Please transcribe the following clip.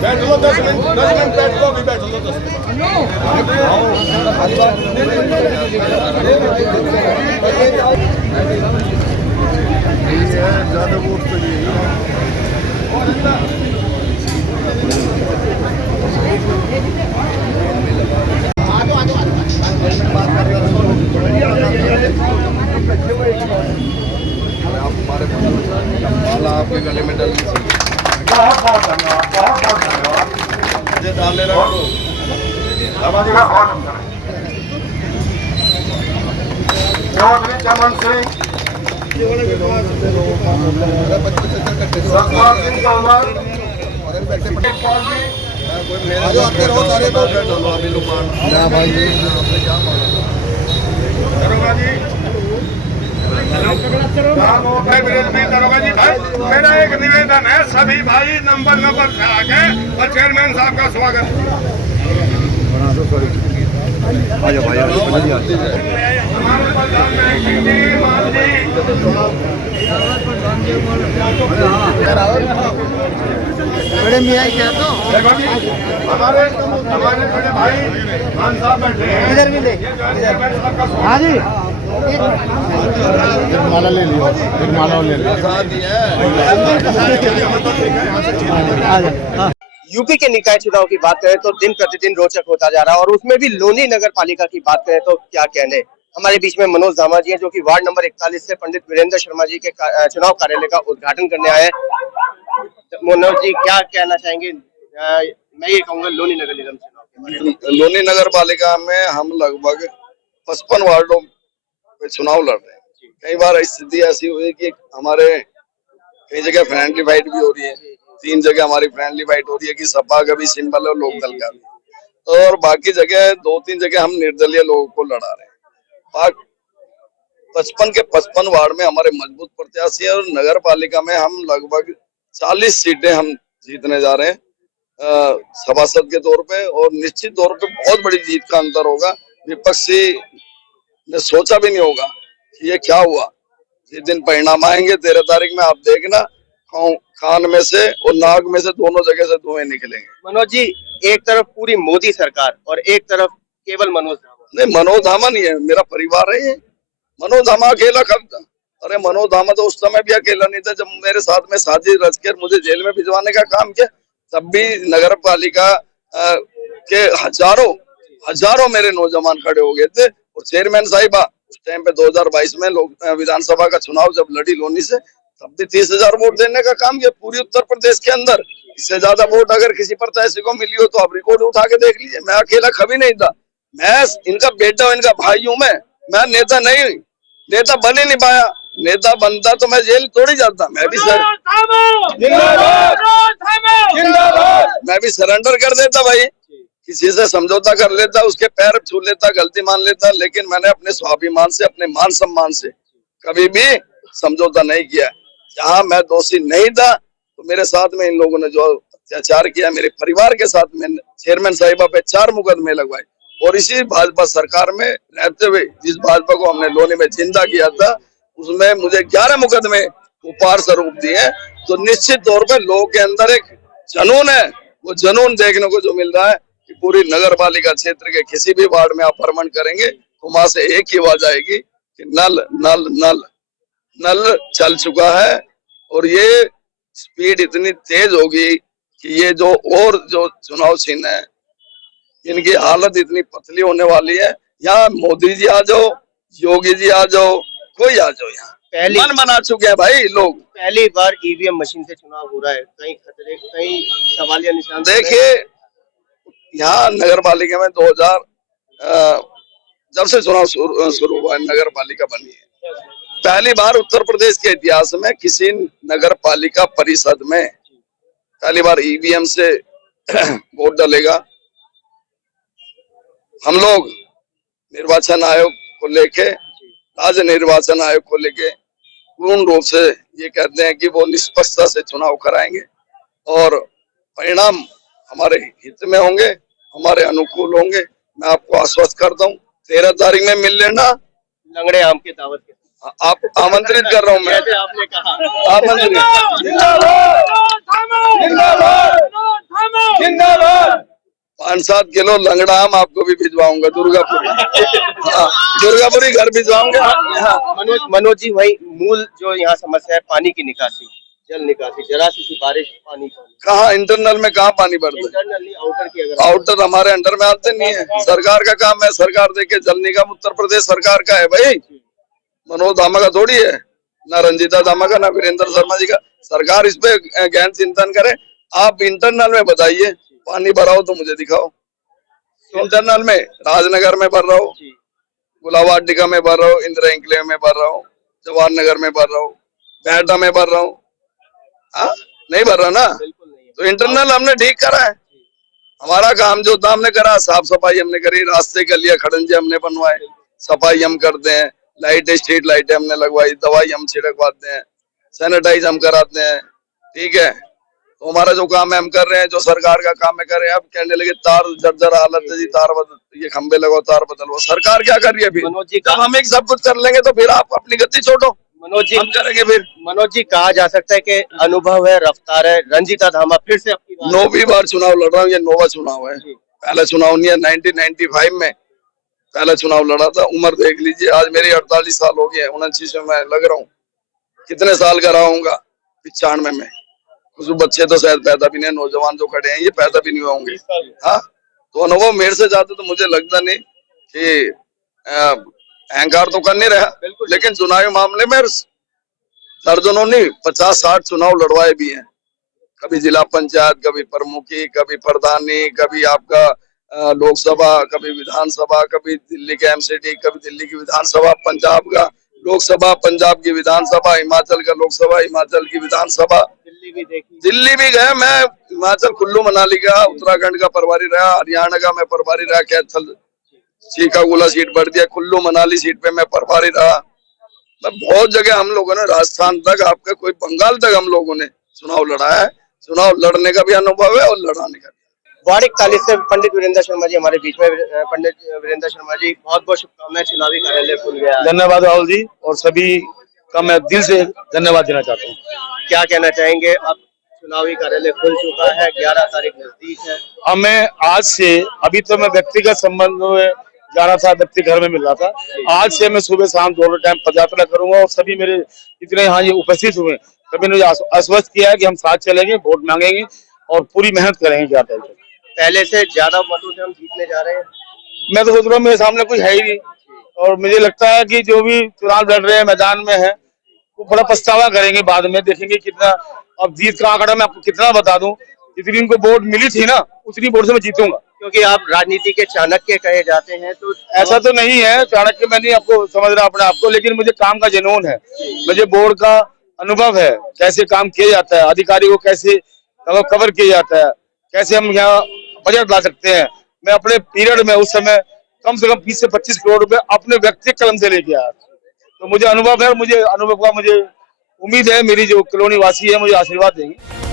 बैठ लो 10 मिनट बैठ लो, अभी बैठ लो 10 ज्यादा वोट तो माला आपके गले में डाल चौधरी चमन सिंह, दरोगा जी मेरा एक निवेदन है, सभी भाई नंबर खड़ा के और चेयरमैन साहब का स्वागत। बड़े मियाँ क्या तो हमारे बड़े भाई खान साहब बैठे हैं, इधर भी ले। हाँ जी, एक माला ले लियो, एक माला ले लियो। यूपी के निकाय चुनाव की बात करें तो दिन प्रतिदिन रोचक होता जा रहा है, और उसमें भी लोनी नगर पालिका की बात करें तो क्या कहने। हमारे बीच में मनोज धामा जी हैं, जो कि वार्ड नंबर 41 से पंडित वीरेंद्र शर्मा जी के चुनाव कार्यालय का उद्घाटन करने आए हैं। मनोज जी क्या कहना चाहेंगे? मैं ये कहूँगा लोनी नगर निगम चुनाव के बारे में। लोनी नगर पालिका में हम लगभग 55 वार्डों पे चुनाव लड़ रहे हैं। कई बार स्थिति ऐसी हुई कि हमारे कई जगह फ्रेंडली फाइट भी हो रही है, 3 जगह हमारी फ्रेंडली फाइट हो रही है कि सपा का भी सिंबल है, लोकदल का भी, और बाकी जगह 2-3 जगह हम निर्दलीय लोगों को लड़ा रहे हैं। 55 के 55 वार्ड में हमारे मजबूत प्रत्याशी है, और नगर पालिका में हम लगभग 40 सीटें हम जीतने जा रहे हैं सभासद के तौर पे, और निश्चित तौर पे बहुत बड़ी जीत का अंतर होगा। विपक्षी ने सोचा भी नहीं होगा कि ये क्या हुआ। जिस दिन परिणाम आएंगे 13 तारीख में, आप देखना कान में से और नाक में से दोनों जगह से धुएं निकलेंगे। मनोज जी, एक तरफ पूरी मोदी सरकार और एक तरफ केवल मनोज धामा। नहीं, मनोज धामा नहीं है, मेरा परिवार है ये। मनोज धामा अकेला कब था? अरे मनोज धामा तो उस समय भी अकेला नहीं था जब मेरे साथ में साजिश रच कर मुझे जेल में भिजवाने का काम किया। तब भी नगर पालिका के हजारों मेरे नौजवान खड़े हो गए थे, और चेयरमैन साहिबा उस टाइम पे 2022 में विधानसभा का चुनाव जब लड़ी लोनी से, तब भी 30,000 वोट देने का काम किया पूरी उत्तर प्रदेश के अंदर। इससे ज्यादा वोट अगर किसी प्रत्याशी को मिली हो तो आप रिकॉर्ड उठा के देख लीजिए। मैं अकेला कभी नहीं था, मैं इनका बेटा हूं, इनका भाई हूं। मैं नेता नहीं, नेता बन ही नहीं पाया। नेता बनता तो मैं जेल थोड़ी जाता। मैं भी सरेंडर कर देता भाई, किसी से समझौता कर लेता, उसके पैर छू लेता, गलती मान लेता, लेकिन मैंने अपने स्वाभिमान से, अपने मान सम्मान से कभी भी समझौता नहीं किया। जहाँ मैं दोषी नहीं था तो मेरे साथ में इन लोगों ने जो अत्याचार किया, मेरे परिवार के साथ में चेयरमैन साहिबा पे 4 मुकदमे लगवाए, और इसी भाजपा सरकार में रहते हुए जिस भाजपा को हमने लोनी में जिंदा किया था, उसमें मुझे 11 मुकदमे उपहार स्वरूप दिए। तो निश्चित तौर पे लोगों के अंदर एक जुनून है, वो जुनून देखने को जो मिल रहा है कि पूरी नगर पालिका क्षेत्र के किसी भी वार्ड में आप भ्रमण करेंगे तो वहां से एक ही आवाज आएगी कि नल नल नल नल चल चुका है। और ये स्पीड इतनी तेज होगी कि ये जो चुनाव चिन्ह है, इनकी हालत इतनी पतली होने वाली है। यहाँ मोदी जी आ जाओ, योगी जी आ जाओ, कोई आ जाओ, यहाँ मन बना चुके हैं भाई लोग। पहली बार ईवीएम मशीन से चुनाव हो रहा है, कई खतरे, कई सवालिया निशान। देखिए, यहाँ नगर पालिका में 2000 जब से चुनाव शुरू हुआ, नगर पालिका बनी है, पहली बार उत्तर प्रदेश के इतिहास में किसी नगर पालिका परिषद में पहली बार ईवीएम से वोट डालेगा। हम लोग निर्वाचन आयोग को लेके, राज्य निर्वाचन आयोग को लेके पूर्ण रूप से ये कहते हैं कि वो निष्पक्षता से चुनाव कराएंगे, और परिणाम हमारे हित में होंगे, हमारे अनुकूल होंगे। मैं आपको आश्वस्त करता हूँ 13 तारीख में मिल लेना। लंगड़े आम की दावत के आप आमंत्रित कर रहा हूँ मैं, जैसे आपने कहा। आमंत्रित। 5-7 किलो लंगड़ा आम आपको भी भिजवाऊंगा दुर्गापुरी। हाँ, दुर्गापुरी घर भिजवाऊंगा। हाँ। मनोज जी, वही मूल जो यहाँ समस्या है पानी की निकासी, जल निकासी, जरा सी बारिश पानी कहाँ इंटरनल में कहाँ पानी भरता है? इंटरनली आउटर की अगर आउटर हमारे अंडर में आते नहीं है, सरकार का काम है। सरकार देखे जल निगम उत्तर प्रदेश सरकार का है भाई, मनोज धामा का थोड़ी है, ना रंजीता धामा का, ना वीरेंद्र शर्मा जी का। सरकार इस पे गहन चिंतन करे। आप इंटरनल में बताइए पानी भरा हो तो मुझे दिखाओ। इंटरनल में राजनगर में भर रहा हो, गुलाबवाटिका में भर रहा हो, इंदिरा एन्क्लेव में भर रहा हो, जवाहर नगर में भर रहा हो, बेहटा में भर रहा हूँ, नहीं भर रहा ना। तो इंटरनल हमने ठीक करा है। हमारा काम जो था हमने करा, साफ सफाई हमने करी, रास्ते गलियां खड़ंजे हमने बनवाए, सफाई हम करते हैं, लाइटें स्ट्रीट लाइटें हमने लगवाई, दवाई हम छिड़कवाते हैं, सैनिटाइज हम कराते हैं। ठीक है, तो हमारा जो काम है हम कर रहे हैं, जो सरकार का काम है कर रहे हैं। अब कहने लगे तार जर्जर हालत है जी, तार बदल, ये खंबे लगाओ, तार बदलो। सरकार क्या कर रही है? फिर मनोज जी जब हम एक सब कुछ कर लेंगे तो फिर आप अपनी गति छोड़ो, मनोज जी हम करेंगे। फिर मनोज जी, कहा जा सकता है कि अनुभव है, रफ्तार है, रंजीता धामा फिर से अपनी बात 9वीं बार चुनाव लड़ रहा हूँ, ये 9वां चुनाव है। पहला चुनाव नहीं है, 1995 में पहला चुनाव लड़ा था। उम्र देख लीजिए, आज मेरी 48 साल हो गए, 29 में मैं लग रहा हूँ। कितने साल का रहा हूँगा? 95 में। कुछ बच्चे तो शायद पैदा भी नहीं, नौजवान जो खड़े हैं ये पैदा भी नहीं हुए होंगे। हाँ, तो अनुभव मेरे से ज्यादा तो मुझे लगता नहीं कि अहंकार तो कर नहीं रहा, लेकिन चुनावी मामले में दर्जनों नहीं 50-60 चुनाव लड़वाए भी हैं। कभी जिला पंचायत, कभी प्रमुखी, कभी प्रधानी, कभी आपका लोकसभा, कभी विधानसभा, कभी दिल्ली के एमसीडी, कभी दिल्ली की विधानसभा, पंजाब का लोकसभा, पंजाब की विधानसभा, हिमाचल का लोकसभा, हिमाचल की विधानसभा, दिल्ली भी गए मैं। हिमाचल कुल्लू मनाली का, उत्तराखंड का प्रभारी रहा, हरियाणा का मैं प्रभारी रहा, कैथल श्रीकाकुला सीट बढ़ दिया, कुल्लू मनाली सीट पे मैं प्रभारी रहा। बहुत जगह हम लोगों ने, राजस्थान तक, आपका कोई बंगाल तक हम लोगों ने चुनाव लड़ा है। चुनाव लड़ने का भी अनुभव है और लड़ाने का भी। वार्ड 41 से पंडित वीरेंद्र शर्मा जी हमारे बीच में। पंडित वीरेंद्र शर्मा जी, बहुत बहुत शुभकामनाएं, चुनावी कार्यालय खुल गया। धन्यवाद राहुल जी, और सभी का मैं दिल से धन्यवाद देना चाहता हूँ। क्या कहना चाहेंगे? अब चुनावी कार्यालय खुल चुका है, 11 तारीख नजदीक है। अब मैं आज से, अभी तो मैं व्यक्तिगत संबंध में जा रहा था, व्यक्ति घर में मिल रहा था, आज से मैं सुबह शाम दोनों टाइम पदयात्रा करूंगा। और सभी मेरे जितने यहाँ ये उपस्थित हुए सभी ने आश्वस्त किया है कि हम साथ चलेंगे, वोट मांगेंगे और पूरी मेहनत करेंगे 11 तारीख तक। पहले से ज्यादा मतों से हम जीतने जा रहे हैं। मैं तो सोच रहा हूँ मेरे सामने कुछ है ही नहीं, और मुझे लगता है कि जो भी चुनाव लड़ रहे हैं मैदान में है वो बड़ा पछतावा करेंगे बाद में, देखेंगे कितना। अब जीत का आंकड़ा मैं आपको कितना बता दूं, जितनी उनको वोट मिली थी ना उतनी वोट से मैं जीतूंगा। क्योंकि आप राजनीति के चाणक्य कहे जाते हैं, तो ऐसा तो नहीं है, चाणक्य मैं नहीं आपको समझ रहा अपने आपको, लेकिन मुझे काम का जुनून है, मुझे बोर्ड का अनुभव है, कैसे काम किया जाता है, अधिकारी को कैसे कवर किया जाता है, कैसे हम यहाँ बजट ला सकते हैं। मैं अपने पीरियड में उस समय कम से कम 20 से 25 करोड़ रुपए अपने व्यक्तिगत कलम से लेके आया, तो मुझे अनुभव है। मुझे अनुभव का मुझे उम्मीद है मेरी जो कॉलोनी वासी है मुझे आशीर्वाद देंगे।